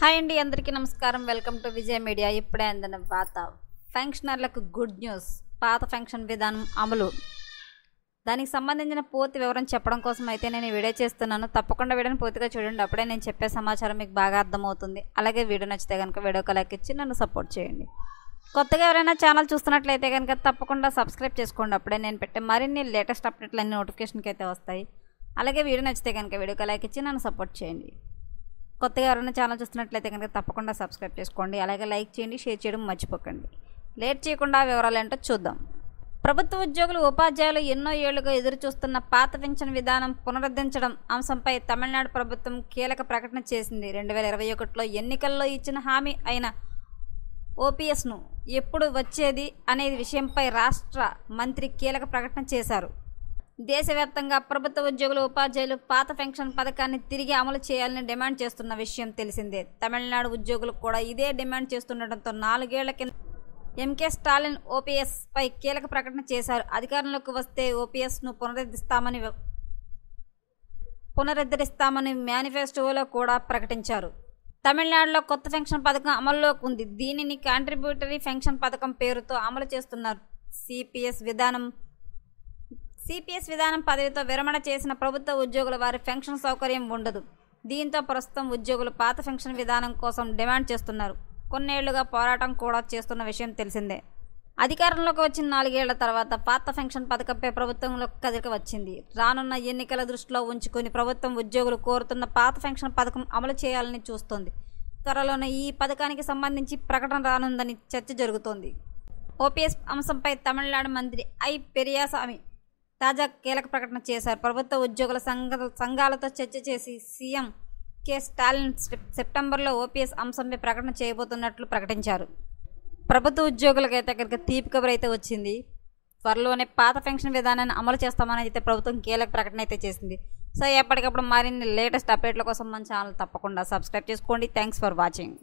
Hi అండి, అందరికీ నమస్కారం. Welcome to Vijay media. ఇప్పుడే అందిన వార్త. పెన్షనర్లకు గుడ్ న్యూస్. పాత పెన్షన్ విధానం అమలు. దానికి సంబంధించిన పూర్తి వివరం చెప్పడం కోసం అయితే నేను ఈ వీడియో చేస్తున్నాను. తప్పకుండా వీడియోని పూర్తిగా చూడండి. అప్పుడే నేను చెప్పే సమాచారం మీకు బాగా అర్థమవుతుంది. అలాగే వీడియో నచ్చితే కనుక వీడియోకి లైక్ ఇచ్చి నన్ను సపోర్ట్ చేయండి. కొత్తగా ఎవరైనా ఛానల్ చూస్తున్నట్లయితే కనుక తప్పకుండా సబ్స్క్రైబ్ చేసుకోండి. అప్పుడే నేను పెట్టే మరిన్ని లేటెస్ట్ అప్డేట్లు అన్ని నోటిఫికేషన్కి అయితే వస్తాయి. అలాగే వీడియో నచ్చితే కనుక వీడియోకి లైక్ ఇచ్చి నన్ను సపోర్ట్ చేయండి. కొత్తగా ఎవరైనా ఛానల్ చూస్తున్నట్లయితే కనుక తప్పకుండా సబ్స్క్రైబ్ చేసుకోండి. అలాగే లైక్ చేయండి, షేర్ చేయడం మర్చిపోకండి. లేట్ చేయకుండా వివరాలు ఏంటో చూద్దాం. ప్రభుత్వ ఉద్యోగులు, ఉపాధ్యాయులు ఎన్నో ఏళ్లుగా ఎదురు చూస్తున్న పాత పెన్షన్ విధానం పునరుద్ధరించడం అంశంపై తమిళనాడు ప్రభుత్వం కీలక ప్రకటన చేసింది. 2021లో ఎన్నికల్లో ఇచ్చిన హామీ అయిన ఓపీఎస్ను ఎప్పుడు వచ్చేది అనే విషయంపై రాష్ట్ర మంత్రి కీలక ప్రకటన చేశారు. దేశవ్యాప్తంగా ప్రభుత్వ ఉద్యోగులు, ఉపాధ్యాయులు పాత పెన్షన్ పథకాన్ని తిరిగి అమలు చేయాలని డిమాండ్ చేస్తున్న విషయం తెలిసిందే. తమిళనాడు ఉద్యోగులు కూడా ఇదే డిమాండ్ చేస్తుండటంతో 4 ఏళ్ల కింద ఎంకే స్టాలిన్ ఓపీఎస్ పై కీలక ప్రకటన చేశారు. అధికారంలోకి వస్తే ఓపీఎస్ను పునరుద్ధరిస్తామని మేనిఫెస్టోలో కూడా ప్రకటించారు. తమిళనాడులో కొత్త పెన్షన్ పథకం అమల్లోకి ఉంది. దీనిని కాంట్రిబ్యూటరీ పెన్షన్ పథకం పేరుతో అమలు చేస్తున్నారు. సిపిఎస్ విధానం పదవితో విరమణ చేసిన ప్రభుత్వ ఉద్యోగుల వారి పెన్షన్ సౌకర్యం ఉండదు. దీంతో ప్రస్తుతం ఉద్యోగులు పాత పెన్షన్ విధానం కోసం డిమాండ్ చేస్తున్నారు. కొన్నేళ్లుగా పోరాటం కూడా చేస్తున్న విషయం తెలిసిందే. అధికారంలోకి వచ్చిన 4 ఏళ్ల తర్వాత పాత పెన్షన్ పథకంపై ప్రభుత్వంలో కదలిక వచ్చింది. రానున్న ఎన్నికల దృష్టిలో ఉంచుకొని ప్రభుత్వం ఉద్యోగులు కోరుతున్న పాత పెన్షన్ పథకం అమలు చేయాలని చూస్తోంది. త్వరలోనే ఈ పథకానికి సంబంధించి ప్రకటన రానుందని చర్చ జరుగుతోంది. ఓపీఎస్ అంశంపై తమిళనాడు మంత్రి ఐ పెరియాసామి తాజా కీలక ప్రకటన చేశారు. ప్రభుత్వ ఉద్యోగుల సంఘాలతో చర్చ చేసి సీఎం కె స్టాలిన్ సెప్టెంబర్లో ఓపీఎస్ అంశంపై ప్రకటన చేయబోతున్నట్లు ప్రకటించారు. ప్రభుత్వ ఉద్యోగులకైతే కనుక తీపి కబురు అయితే వచ్చింది. త్వరలోనే పాత పెన్షన్ విధానాన్ని అమలు చేస్తామని అయితే ప్రభుత్వం కీలక ప్రకటన అయితే చేసింది. సో ఎప్పటికప్పుడు మరిన్ని లేటెస్ట్ అప్డేట్ల కోసం మన ఛానల్ తప్పకుండా సబ్స్క్రైబ్ చేసుకోండి. Thanks for watching.